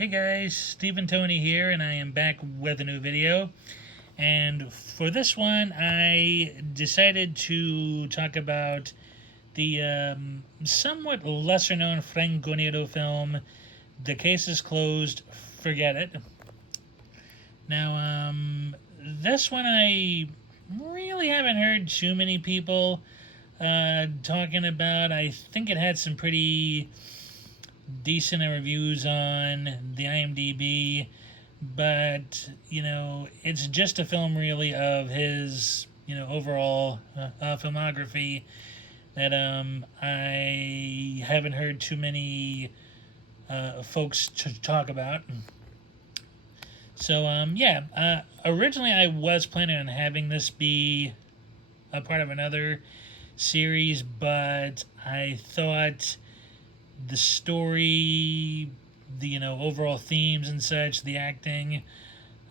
Hey guys, Stephen Tony here, and I am back with a new video. And for this one, I decided to talk about the somewhat lesser known Franco Nero film, The Case is Closed, Forget It. Now, this one I really haven't heard too many people talking about. I think it had some pretty decent reviews on the IMDb, but it's just a film really of his overall filmography that I haven't heard too many folks talk about. So originally I was planning on having this be a part of another series, but I thought the story, the overall themes and such, the acting,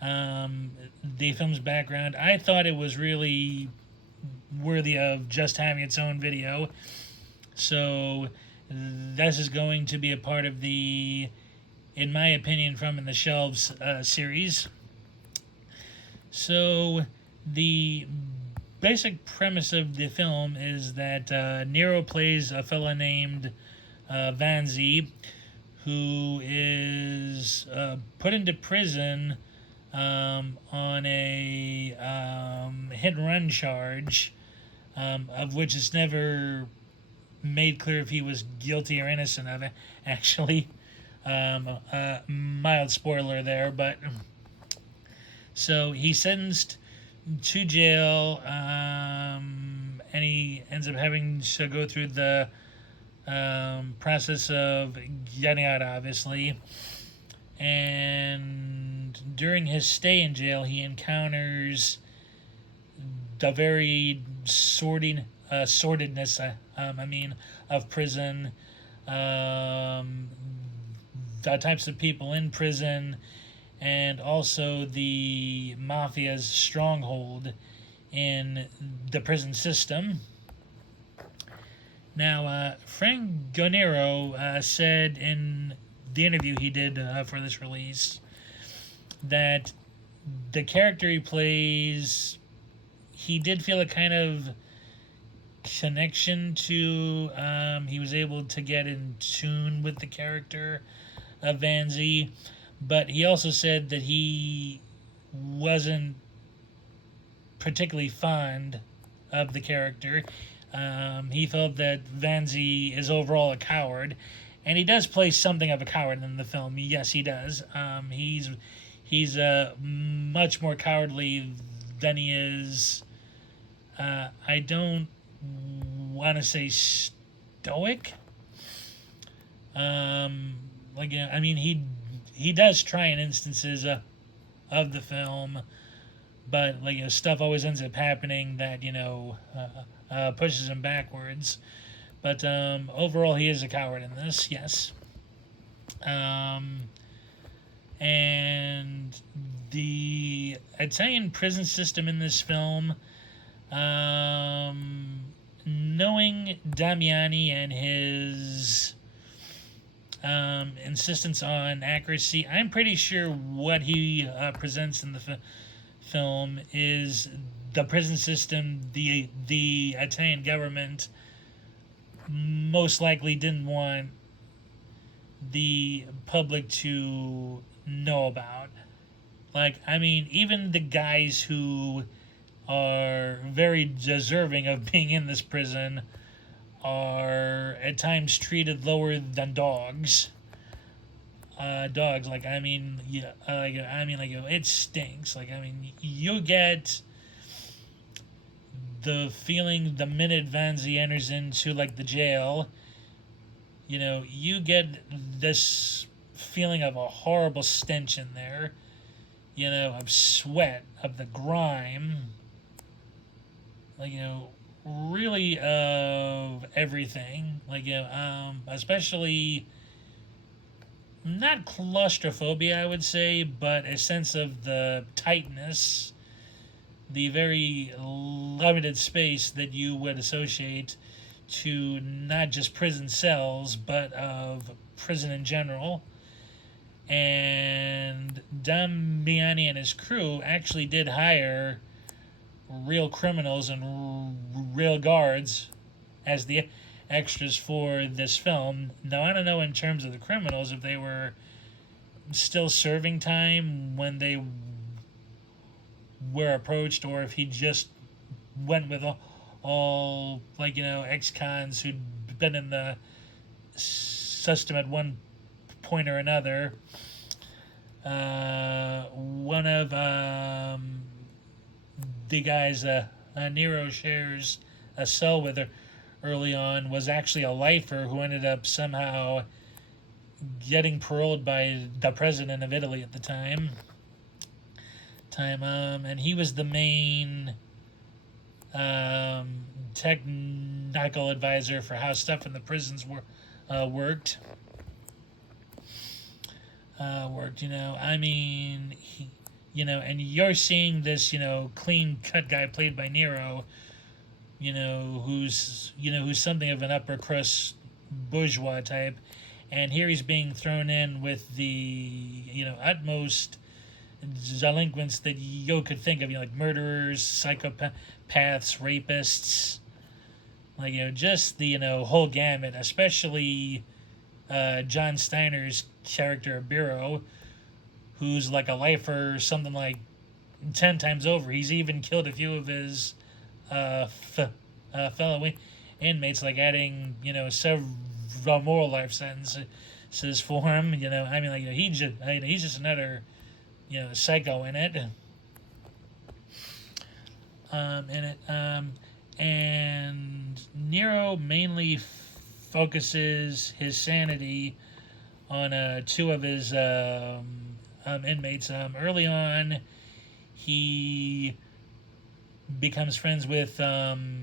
the film's background, I thought it was really worthy of just having its own video. So this is going to be a part of the, in my opinion, From in the Shelves series. So the basic premise of the film is that Nero plays a fella named Vanzi, who is put into prison on a hit and run charge, of which it's never made clear if he was guilty or innocent of it. Actually, mild spoiler there, but so he's sentenced to jail, and he ends up having to go through the process of getting out, obviously. And during his stay in jail, he encounters the very sordidness, of prison, the types of people in prison, and also the mafia's stronghold in the prison system. Now, Franco Nero said in the interview he did for this release that the character he plays, he did feel a kind of connection to. He was able to get in tune with the character of Vanzi, but he also said that he wasn't particularly fond of the character. He felt that Vanzi is overall a coward, and he does play something of a coward in the film. Yes, he does. He's much more cowardly than he is. I don't want to say stoic. He does try in instances of the film, but stuff always ends up happening that pushes him backwards. But overall, he is a coward in this, yes. And the Italian prison system in this film, knowing Damiani and his insistence on accuracy, I'm pretty sure what he presents in the film is the prison system the Italian government most likely didn't want the public to know about. Even the guys who are very deserving of being in this prison are at times treated lower than dogs. It stinks. You get the feeling the minute Vanzi enters into the jail, you get this feeling of a horrible stench in there, of sweat, of the grime, really of everything, especially not claustrophobia, I would say, but a sense of the tightness, the very limited space that you would associate to not just prison cells, but of prison in general. And Damiani and his crew actually did hire real criminals and real guards as the extras for this film. Now, I don't know in terms of the criminals if they were still serving time when they were approached, or if he just went with all like, ex-cons who'd been in the system at one point or another. One of the guys Nero shares a cell with her early on was actually a lifer who ended up somehow getting paroled by the president of Italy at the time. And he was the main technical advisor for how stuff in the prisons worked. I mean, and you're seeing this, clean cut guy played by Nero, who's something of an upper crust bourgeois type, and here he's being thrown in with the, utmost delinquents that you could think of, like murderers, psychopaths, rapists, just the, whole gamut, especially John Steiner's character, Biro, who's like a lifer something like 10 times over. He's even killed a few of his fellow inmates, like adding, several more life sentences for him. He's just another, psycho in it. And Nero mainly focuses his sanity on two of his inmates. Early on, he becomes friends with the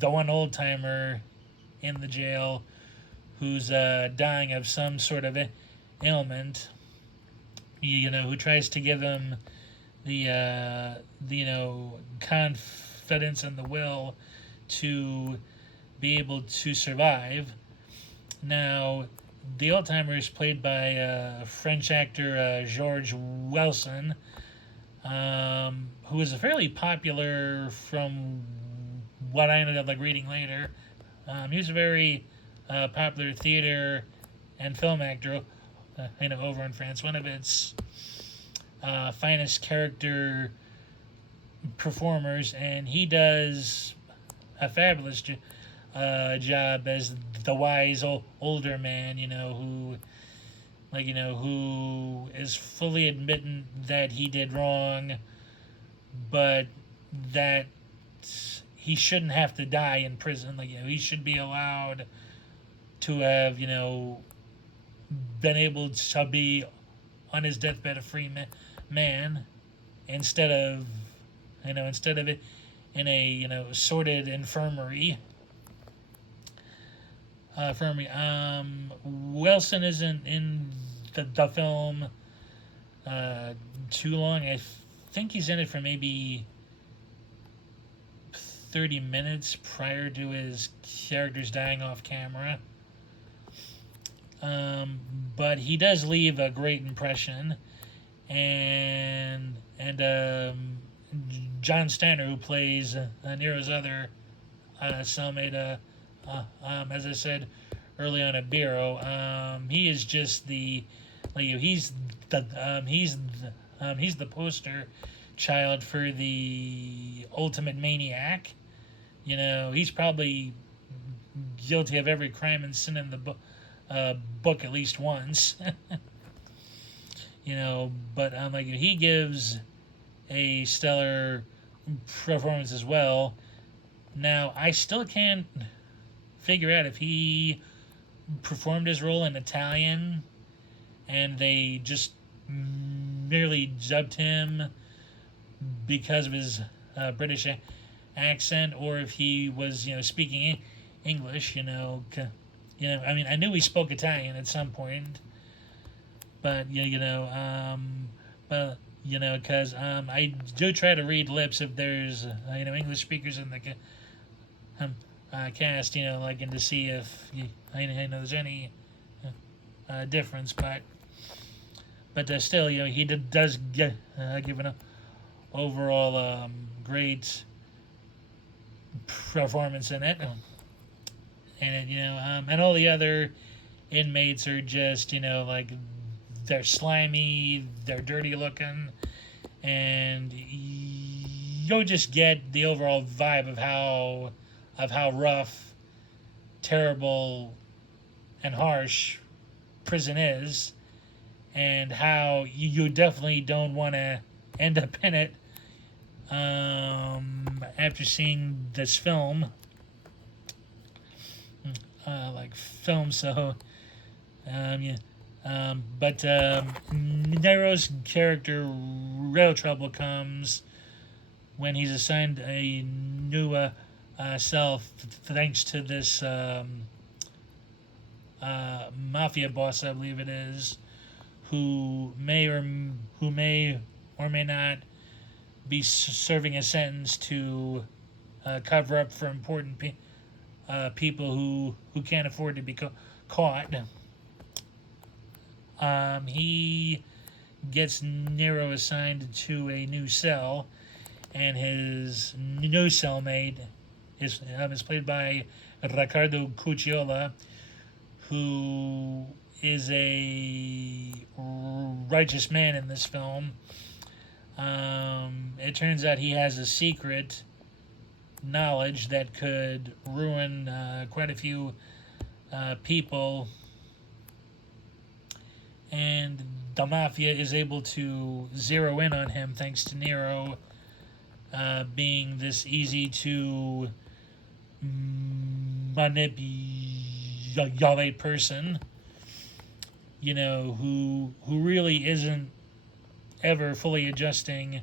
one old timer in the jail who's dying of some sort of ailment. Who tries to give him the confidence and the will to be able to survive. Now, the old timer is played by French actor George Wilson, who was fairly popular from what I ended up reading later. He was a very popular theater and film actor, over in France. One of its finest character performers, and he does a fabulous job as the wise older man, who is fully admitting that he did wrong, but that he shouldn't have to die in prison. He should be allowed to have, been able to be on his deathbed a free man instead of it in a sordid infirmary. Wilson isn't in the film too long. I think he's in it for maybe 30 minutes prior to his characters dying off camera. But he does leave a great impression, and John Steiner, who plays Nero's other cellmate, as I said early on, at Biro, he is just the he's the poster child for the ultimate maniac. He's probably guilty of every crime and sin in the book at least once. But he gives a stellar performance as well. Now, I still can't figure out if he performed his role in Italian and they just merely dubbed him because of his British accent, or if he was, speaking English. I knew he spoke Italian at some point, but because I do try to read lips if there's English speakers in the cast, and to see if there's any difference. But but still, he does give an overall great performance in it, and all the other inmates are just like they're slimy, they're dirty looking, and you'll just get the overall vibe of how rough, terrible, and harsh prison is, and how you definitely don't want to end up in it after seeing this film. So yeah. But Nero's character, real trouble comes when he's assigned a new self, thanks to this mafia boss, I believe it is, who may or may not be serving a sentence to cover up for important people who can't afford to be caught. He gets Nero assigned to a new cell, and his new cellmate is played by Riccardo Cucciola, who is a righteous man in this film. It turns out he has a secret knowledge that could ruin quite a few people, and the mafia is able to zero in on him thanks to Nero being this easy to manipulate person, who really isn't ever fully adjusting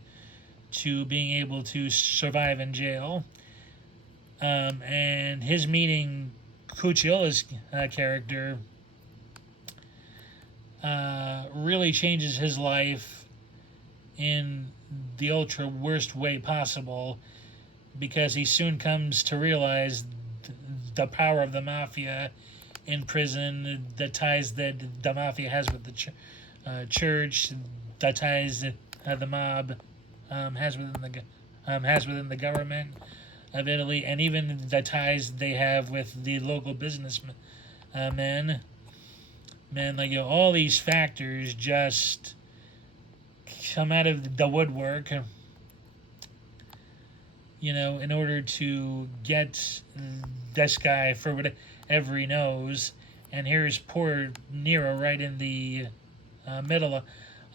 to being able to survive in jail. And his meeting Cucciola's character really changes his life in the ultra worst way possible, because he soon comes to realize the power of the mafia in prison, the ties that the mafia has with the church, the ties that the mob has within the government of Italy, and even the ties they have with the local businessmen. All these factors just come out of the woodwork, in order to get this guy for whatever he knows. And here's poor Nero right in the middle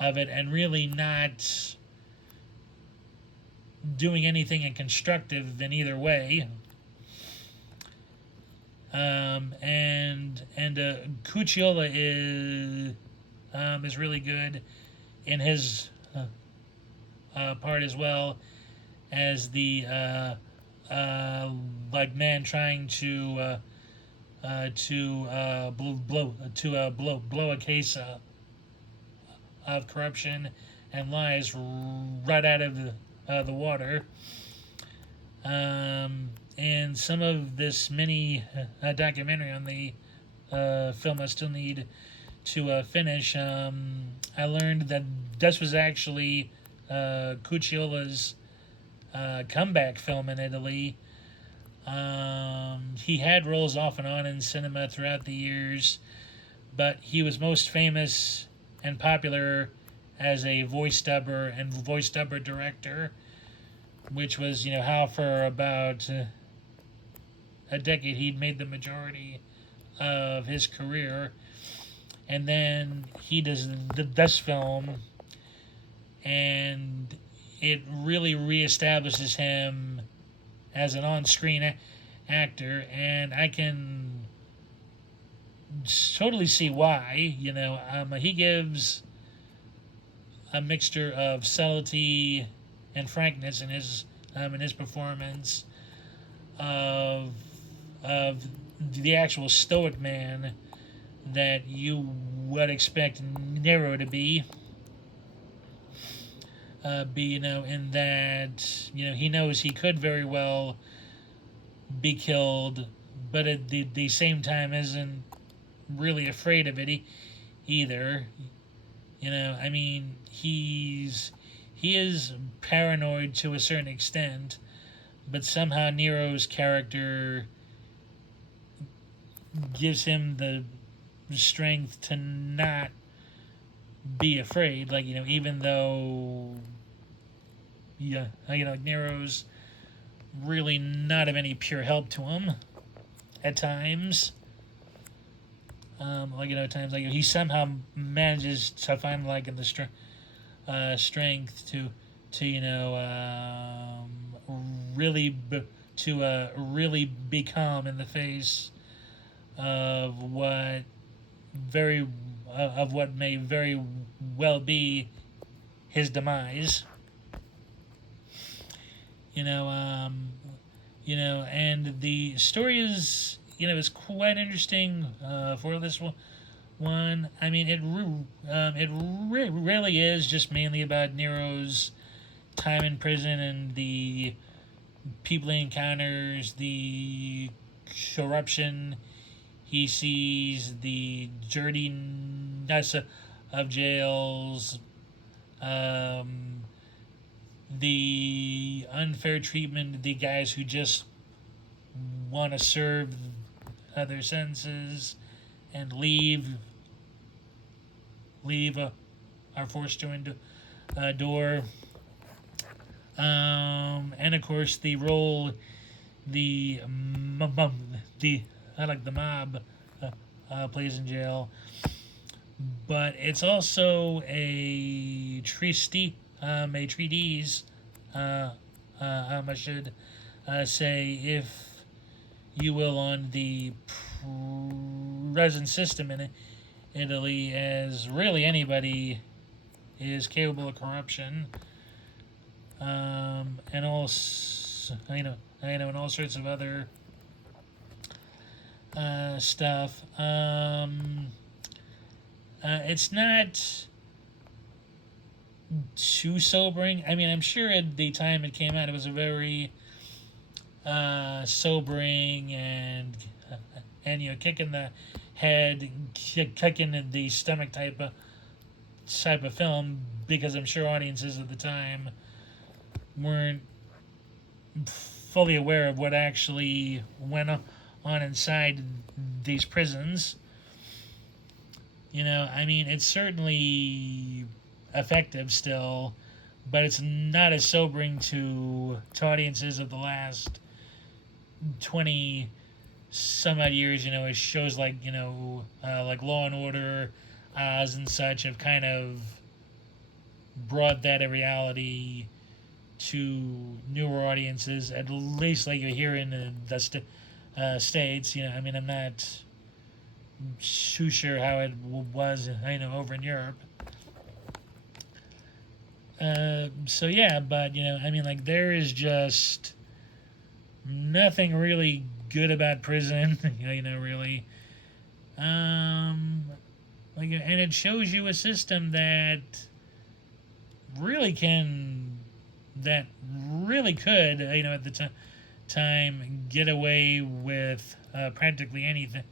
of it, and really not doing anything constructive in either way. And Cucciola is really good in his part, as well as the man trying to blow a case of corruption and lies right out of the water. And some of this mini documentary on the film I still need to finish. I learned that this was actually Cucciola's comeback film in Italy. He had roles off and on in cinema throughout the years, but he was most famous and popular as a voice dubber director, which was, how for about a decade he'd made the majority of his career. And then he does this film, and it really reestablishes him as an on-screen actor, and I can totally see why. He gives a mixture of subtlety and frankness in his performance of the actual stoic man that you would expect Nero to be. In that, he knows he could very well be killed, but at the same time isn't really afraid of it either. You know, I mean, he is paranoid to a certain extent, but somehow Nero's character gives him the strength to not be afraid. Like, you know, even though, yeah, you know, Nero's really not of any pure help to him at times. Like, you know, at times, like, he somehow manages to find, like, the strength to you know, really be calm in the face of very of what may very well be his demise. You know, and the story is, you know, is quite interesting for this one. I mean, it really is just mainly about Nero's time in prison and the people he encounters, the corruption he sees, the dirtiness of jails, um, the unfair treatment of the guys who just want to serve their sentences and leave are forced to endure. And of course the role the I like the mob plays in jail, but it's also a treatise. I should say, if you will, on the present system in Italy, as really anybody is capable of corruption, and all and all sorts of other stuff. It's not too sobering. I mean, I'm sure at the time it came out, it was a very sobering and you know, kick in the head, kick in the stomach type of film, because I'm sure audiences at the time weren't fully aware of what actually went on inside these prisons. You know, I mean, it's certainly effective still, but it's not as sobering to audiences of the last 20 some odd years. You know, as shows like, you know, like Law and Order, Oz, and such have kind of brought that a reality to newer audiences, at least like you hear in the States. You know, I mean, I'm not too sure how it was, you know, over in Europe. So yeah, but you know, I mean, like, there is just nothing really good about prison. You know, really. Like, and it shows you a system that really could, you know, at the time, get away with practically anything,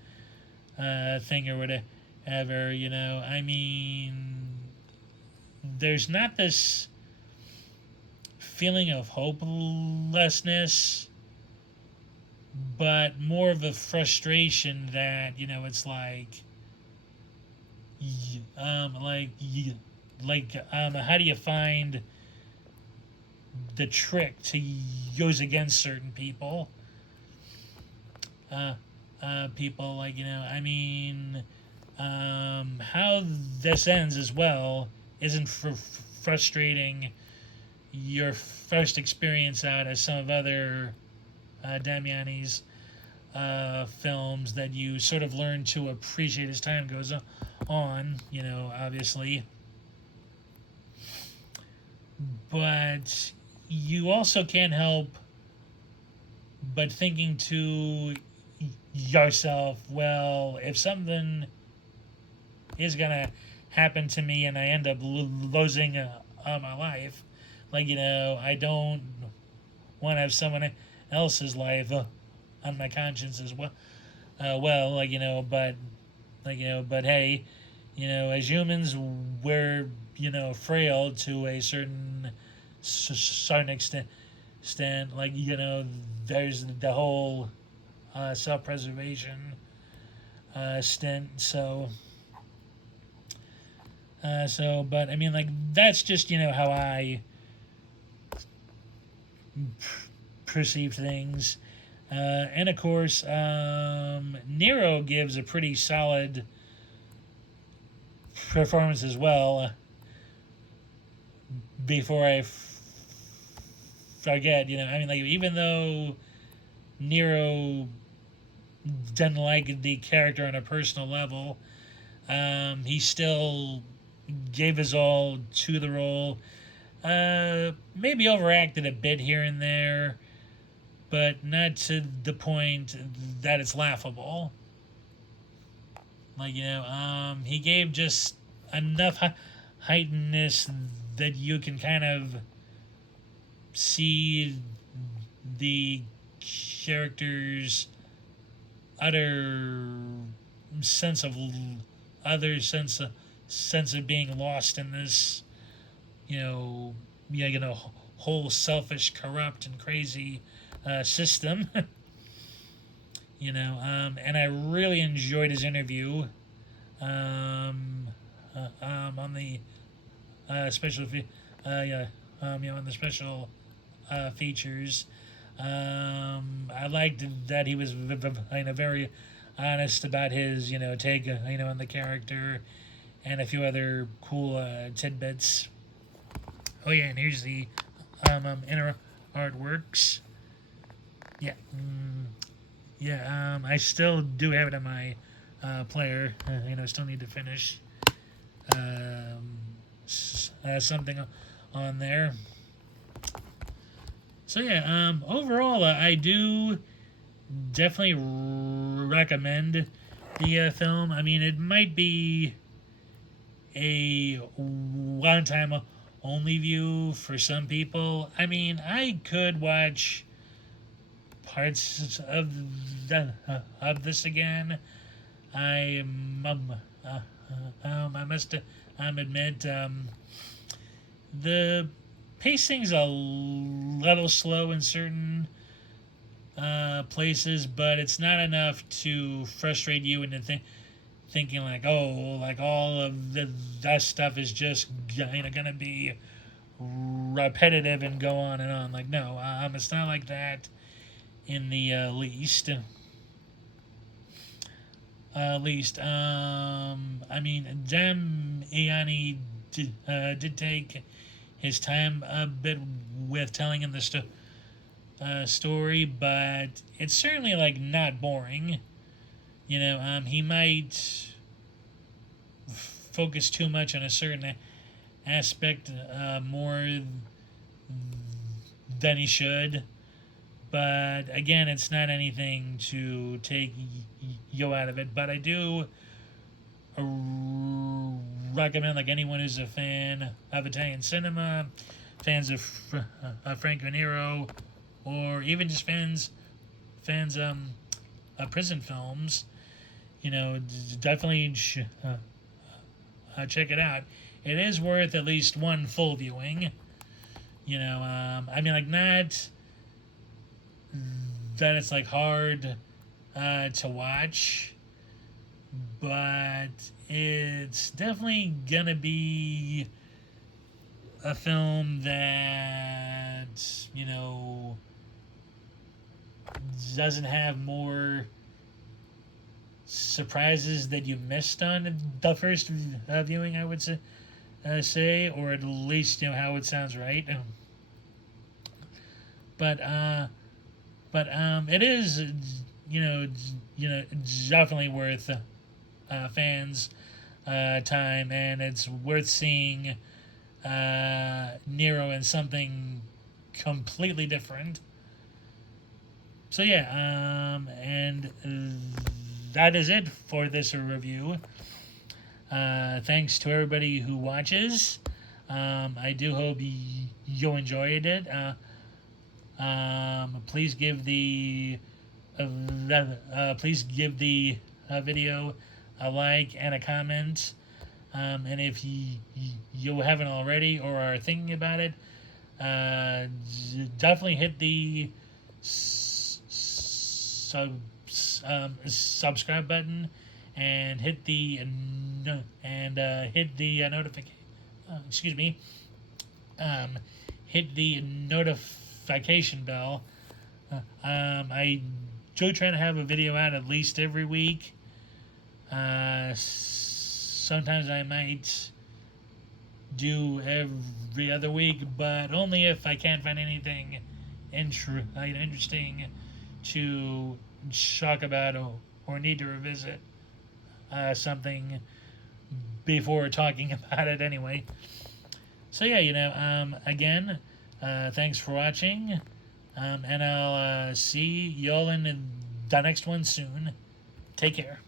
thing or whatever. You know, I mean, there's not this feeling of hopelessness, but more of a frustration that, you know, it's like, how do you find the trick to use against certain people? People, like, you know, I mean, how this ends as well isn't frustrating your first experience out as some of other Damiani's films, that you sort of learn to appreciate as time goes on, you know, obviously. But you also can't help but thinking to yourself, well, if something is gonna happen to me and I end up losing my life, like, you know, I don't want to have someone else's life on my conscience as well. Well, like, you know, but, like, you know, but hey, you know, as humans, we're, frail to a certain extent. Like, there's the whole self-preservation stint. But I mean, like, that's just, how I perceive things. And of course, Nero gives a pretty solid performance as well. Before I forget, I mean, like, even though Nero didn't like the character on a personal level, he still gave his all to the role. Maybe overacted a bit here and there, but not to the point that it's laughable. Like, he gave just enough heightenedness that you can kind of see the character's utter sense of sense of being lost in this, whole selfish, corrupt, and crazy system. And I really enjoyed his interview on the special, on the special features. I liked that he was very honest about his, take, on the character, and a few other cool tidbits. Oh yeah, and here's the inner artworks. Yeah. I still do have it on my player. Still need to finish something on there. So yeah, overall, I do definitely recommend the film. I mean, it might be a one-time only view for some people. I mean, I could watch parts of this again. I must admit, the pacing's a little slow in certain places, but it's not enough to frustrate you into thinking like, oh, like all of that stuff is just gonna be repetitive and go on and on. Like, no, it's not like that in the least. I mean, Damiani did take his time a bit with telling him the story, but it's certainly like not boring. He might focus too much on a certain aspect more than he should. But again, it's not anything to take you out of it. But I do recommend, like, anyone who's a fan of Italian cinema, fans of Franco Nero, or even just fans of prison films, definitely check it out. It is worth at least one full viewing. I mean, like, not that it's like hard to watch, but it's definitely gonna be a film that doesn't have more surprises that you missed on the first viewing, I would say, or at least how it sounds right. But it is definitely worth fans time, and it's worth seeing Nero in something completely different. So yeah, and that is it for this review. Thanks to everybody who watches. I do hope you enjoyed it. Please give the video a like and a comment. And if you haven't already or are thinking about it, definitely hit the subscribe button and hit the notification. Excuse me. Um, hit the notification bell. I do try to have a video out at least every week. Sometimes I might do every other week, but only if I can't find anything interesting to talk about or need to revisit something before talking about it anyway. So yeah, again, thanks for watching, and I'll see y'all in the next one soon. Take care.